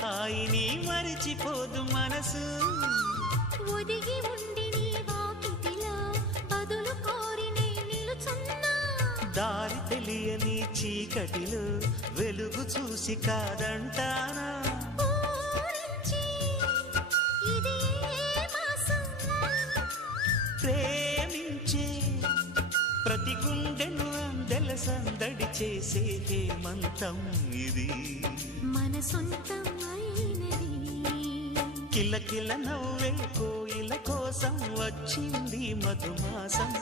హాయిని మరిచిపోదు మనసు ఒదిగి ఉండి నీ వాకిటిలో బదులు కోరి నే నిలుచున్నా దారి తెలియని చీకటిలో వెలుగు చూసి కాదంటానా ప్రేమించే ప్రతి గుండెను అందెల సందడి చేసే హేమంతం ఇది మన సొంతం అయినది కిలకిల నవ్వే కోయిల కోసం వచ్చింది మధుమాసం